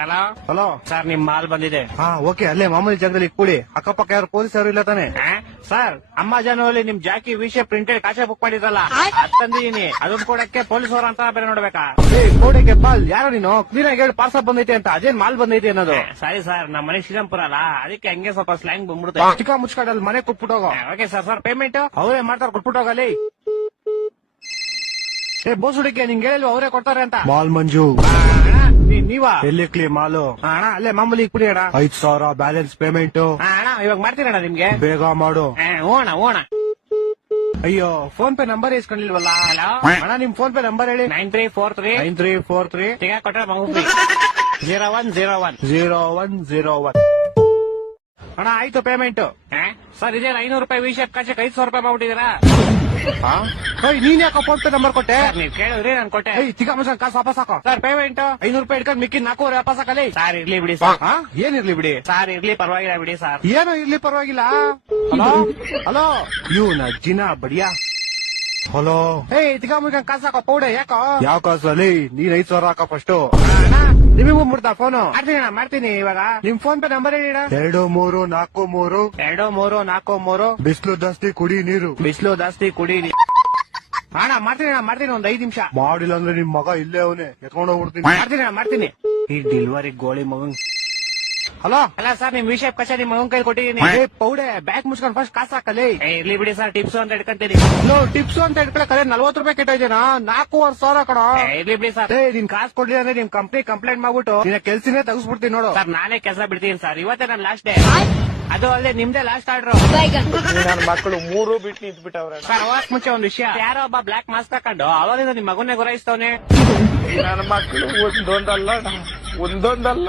Hello hello sir, ನಿಮ್ mall ಬಂದಿದೆ. ಹಾ ಓಕೆ, ಅಲ್ಲೇ ಮಾಮೂಲಿ ಜಾಗದಲ್ಲಿ ಕೂಡಿ. ಅಕ್ಕಪಕ್ಕ ಯಾರು ಪೊಲೀಸ್ ಯಾರು ಇಲ್ಲ ತಾನೆ? ಸರ್, ಅಮೆಜಾನ್ ನಿಮ್ ಜಾಕಿ ವಿಷಯ ಪ್ರಿಂಟೆಡ್ ಕಾಚೆ ಬುಕ್ ಮಾಡಿದ್ರಲ್ಲ, ಅದ್ ತಂದಿದೀನಿ. ಅದನ್ನ ಕೊಡಕ್ಕೆ ಪೊಲೀಸ್ ಅವರ ಅಂತ ಬೇರೆ ನೋಡ್ಬೇಕಾ? ಕೋಡಿಗೆ ಬಾಲ್ ಯಾರು ನೀನು? ಕ್ಲೀನ್ ಆಗಿ ಹೇಳಿ ಪಾರ್ಸಲ್ ಬಂದೈತೆ ಅಂತ. ಅದೇನ್ ಮಾಲ್ ಬಂದೈತೆ ಅನ್ನೋದು? ಸರಿ ಸರ್, ನಮ್ಮ ಮನೆ ಶ್ರೀರಾಮ್ಪುರ ಅಲ್ಲ, ಅದಕ್ಕೆ ಹಂಗೆ ಸ್ವಲ್ಪ ಸ್ಲ್ಯಾಂಗ್ ಬಂದ್ಬಿಡುತ್ತೆ. ಚಿಕ್ಕ ಮುಚ್ಕಾಡಲ್ಲಿ ಮನೆ ಕೊಟ್ಬಿಟ್ಟೋಗೋ. Okay sir. ಸರ್ ಪೇಮೆಂಟ್ ಅವರೇ ಮಾಡ್ತಾರ, ಕೊಟ್ಬಿಟ್ಟೋಗಲ್ಲಿ. ಬೋಸ್ ಹುಡುಗಿ ನಿಂಗೆ ಹೇಳಿಲ್ವ ಅವರೇ ಕೊಡ್ತಾರೆ ಅಂತ? ಮಾಲ್ ಮಂಜು ನೀವಾ? ಎಲ್ಲಿ ಕ್ಲೀ ಮಾಲು? ಅಣ್ಣ ಅಲ್ಲೇ ಮಾಮೂಲಿ ಕುಡಿ ಅಣ್ಣ. 5,000 ಬ್ಯಾಲೆನ್ಸ್ ಪೇಮೆಂಟ್. ಅಣ್ಣ ಇವಾಗ ಮಾಡ್ತೀನಿ ಅಣ್ಣ ನಿಮ್ಗೆ. ಬೇಗ ಮಾಡು. ಓಣ ಓಣ. ಅಯ್ಯೋ, ಫೋನ್ ಪೇ ನಂಬರ್ ಇಸ್ಕೊಂಡಿಲ್ವಲ್ಲ? ಹಲೋ ಅಣ್ಣ, ನಿಮ್ ಫೋನ್ ಪೇ ನಂಬರ್ ಹೇಳಿ. 9343 9343 ಈಗ ಕೊಟ್ರೆ ಮಗು 0101 0101. ಅಣ್ಣ ಆಯ್ತು ಪೇಮೆಂಟ್. ಸರ್, ಇದೇ 500 ರೂಪಾಯಿ ವಿಷಯ ಕಾಚಕ್ಕೆ 500 ರೂಪಾಯಿ ಮಾಡ್ಬಿಟ್ಟಿದ್ದೀರಾ? ನೀನ್ ಯಾಕೋ ಫೋನ್ ಪೇ ನಂಬರ್ ಕೊಟ್ಟೆ? ನೀವ್ ಕೇಳಿದ್ರಿ, ನಾನು ಕೊಟ್ಟೆ. ತಿಕ್ಕ ಮನುಷ್ಯನ್ ಕಾಸು ವಾಪಸ್ ಹಾಕೋ. ಸರ್ ಪೇಮೆಂಟ್ 500 ರೂಪಾಯಿ ಇಟ್ಕೊಂಡು ಮಿಕ್ಕಿದ್ 400 ವಾಪಸ್ ಹಾಕಲಿ. ಸರ್ ಇರ್ಲಿ ಬಿಡಿ ಸರ್. ಏನಿರ್ಲಿ ಬಿಡಿ? ಸರ್ ಇರ್ಲಿ, ಪರವಾಗಿಲ್ಲ ಬಿಡಿ ಸರ್. ಏನೋ ಇರ್ಲಿ, ಪರವಾಗಿಲ್ಲ. ಹಲೋ ಹಲೋ, ಇವ್ನ ಜಿನ ಬಡಿಯಾ. ಹಲೋ, ತಿಕ್ಕ ಮುಗಿದ್ ಕಾಸು ಹಾಕೋ ಪೌಡೆ. ಯಾಕೋ? ಯಾವ ಕಾಸು ಅಲ್ಲಿ? ನೀನ್ 5,000 ಹಾಕೋ ಫಸ್ಟ್. ನಿಮಗೂ ಮುಡ್ತಾ ಫೋನು? ಮಾಡ್ತೀನಿ ಇವಾಗ. ನಿಮ್ ಫೋನ್ ಪೇ ನಂಬರ್ ಹೇಳಿ. 2343 2343. ಬಿಸಿಲು ಜಾಸ್ತಿ ಕುಡಿ ನೀರು. ಬಿಸಿಲು ಜಾಸ್ತಿ ಕುಡೀರಿ. ಮಾಡ್ತೀನಿ ಒಂದ್ 5 ನಿಮಿಷ. ಮಾಡಿಲ್ಲ ಅಂದ್ರೆ ನಿಮ್ ಮಗ ಇಲ್ಲೇ ಅವನೇ ಎತ್ಕೊಂಡು ಹೋಗ್ಬಿಡ್ತೀನಿ. ಮಾಡ್ತೀನಿ. ಈ ಡೆಲಿವರಿ ಗೋಳಿ ಮಗನ್. ಹಲೋ ಅಲ್ಲ ಸರ್, ನಿಮ್ ವಿಷಯ ಕಚ ನಿಮ್ ಮಗನ್ ಕೈ ಕೊಟ್ಟಿದ್ದೀನಿ. ಪೌಡೆ ಬ್ಯಾಗ್ ಮುಚ್ಕೊಂಡು ಫಸ್ಟ್ ಕಾಸು ಹಾಕಲಿ. ಇರ್ಲಿ ಬಿಡಿ ಸರ್, ಟಿಪ್ಸ್ ಅಂತ ಇಟ್ಕೊಂತೀನಿ. ಟಿಪ್ಸ್ ಅಂತ ಇಟ್ಕೊಳಕರೆ 40 ರೂಪಾಯಿ ಕೆಟ್ಟೋಯ್ತೇನಾ? 4,500 ಕಣ. ಇರ್ಲಿ ಬಿಡಿ ಸರ್. ನಿನ್ ಕಾಸು ಕೊಡ್ಲಿಲ್ಲ ಅಂದ್ರೆ ನಿಮ್ ಕಂಪ್ನಿ ಕಂಪ್ಲೇಂಟ್ ಮಾಡ್ಬಿಟ್ಟು ನಿನ್ನ ಕೆಲ್ಸನೇ ತೆಗಿಸ್ಬಿಡ್ತೀನಿ ನೋಡು. ಸರ್, ನಾನೇ ಕೆಲಸ ಬಿಡ್ತೀನಿ ಸರ್. ಇವತ್ತೇ ನನ್ನ ಲಾಸ್ಟ್ ಡೇ. ಅದು ಅಲ್ಲದೆ ನಿಮ್ದೇ ಲಾಸ್ಟ್ ಆರ್ಡರ್. ನನ್ನ ಮಕ್ಕಳು 3 ಬಿಟ್ಟು ನಿಂತ್ಬಿಟ್ಟವ್ರೆ. ಸರ್, ಅವಾಗ ಮುಂಚೆ ಒಂದ್ ವಿಷಯ. ಯಾರೋ ಒಬ್ಬ ಬ್ಲಾಕ್ ಮಾಸ್ಕ್ ತಕೊಂಡು ಅವಾಗಿಂದ ನಿಮ್ ಮಗನ್ನೇ ಗುರಾಯಿಸ್ತವನೆ. ನನ್ನ ಮಕ್ಕಳು ಒಂದೊಂದಲ್ಲ